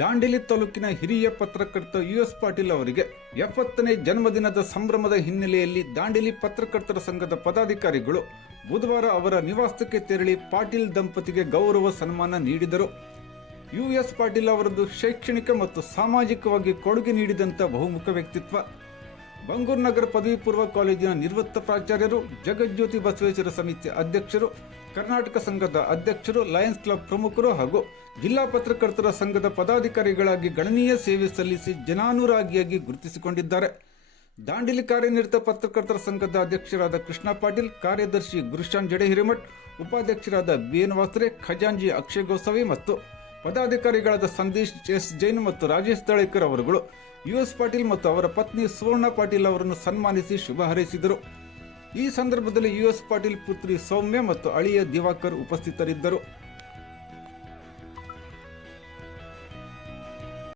ದಾಂಡೇಲಿ ತಾಲೂಕಿನ ಹಿರಿಯ ಪತ್ರಕರ್ತ ಯು ಎಸ್ ಪಾಟೀಲ್ ಅವರಿಗೆ ಎಪ್ಪತ್ತನೇ ಜನ್ಮದಿನದ ಸಂಭ್ರಮದ ಹಿನ್ನೆಲೆಯಲ್ಲಿ ದಾಂಡೇಲಿ ಪತ್ರಕರ್ತರ ಸಂಘದ ಪದಾಧಿಕಾರಿಗಳು ಬುಧವಾರ ಅವರ ನಿವಾಸಕ್ಕೆ ತೆರಳಿ ಪಾಟೀಲ್ ದಂಪತಿಗೆ ಗೌರವ ಸನ್ಮಾನ ನೀಡಿದರು. ಯು ಎಸ್ ಪಾಟೀಲ್ ಅವರದ್ದು ಶೈಕ್ಷಣಿಕ ಮತ್ತು ಸಾಮಾಜಿಕವಾಗಿ ಕೊಡುಗೆ ನೀಡಿದಂಥ ಬಹುಮುಖ ವ್ಯಕ್ತಿತ್ವ. ಬಂಗೂರು ನಗರ ಪದವಿ ಪೂರ್ವ ಕಾಲೇಜಿನ ನಿವೃತ್ತ ಪ್ರಾಚಾರ್ಯರು, ಜಗಜ್ಯೋತಿ ಬಸವೇಶ್ವರ ಸಮಿತಿ ಅಧ್ಯಕ್ಷರು, ಕರ್ನಾಟಕ ಸಂಘದ ಅಧ್ಯಕ್ಷರು, ಲಯನ್ಸ್ ಕ್ಲಬ್ ಪ್ರಮುಖರು ಹಾಗೂ ಜಿಲ್ಲಾ ಪತ್ರಕರ್ತರ ಸಂಘದ ಪದಾಧಿಕಾರಿಗಳಾಗಿ ಗಣನೀಯ ಸೇವೆ ಸಲ್ಲಿಸಿ ಜನಾನುರಾಗಿಯಾಗಿ ಗುರುತಿಸಿಕೊಂಡಿದ್ದಾರೆ. ದಾಂಡಿಲಿ ಕಾರ್ಯನಿರತ ಪತ್ರಕರ್ತರ ಸಂಘದ ಅಧ್ಯಕ್ಷರಾದ ಕೃಷ್ಣ ಪಾಟೀಲ್, ಕಾರ್ಯದರ್ಶಿ ಗುರುಶಾನ್ ಜಡೆ ಹಿರೇಮಠ್ ಉಪಾಧ್ಯಕ್ಷರಾದ ಬಿ ವಾಸ್ತ್ರೆ ಖಜಾಂಜಿ ಅಕ್ಷಯ್ ಗೋಸ್ವಾಮಿ ಮತ್ತು ಪದಾಧಿಕಾರಿಗಳಾದ ಸಂದೇಶ್ ಎಸ್ ಜೈನ್ ಮತ್ತು ರಾಜೇಶ್ ತಳೇಕರ್ ಅವರುಗಳು ಯು ಎಸ್ ಪಾಟೀಲ್ ಮತ್ತು ಅವರ ಪತ್ನಿ ಸುವರ್ಣ ಪಾಟೀಲ್ ಅವರನ್ನು ಸನ್ಮಾನಿಸಿ ಶುಭ ಹಾರೈಸಿದರು. ಈ ಸಂದರ್ಭದಲ್ಲಿ ಯು ಎಸ್ ಪಾಟೀಲ್ ಪುತ್ರಿ ಸೌಮ್ಯ ಮತ್ತು ಅಳಿಯ ದಿವಾಕರ್ ಉಪಸ್ಥಿತರಿದ್ದರು.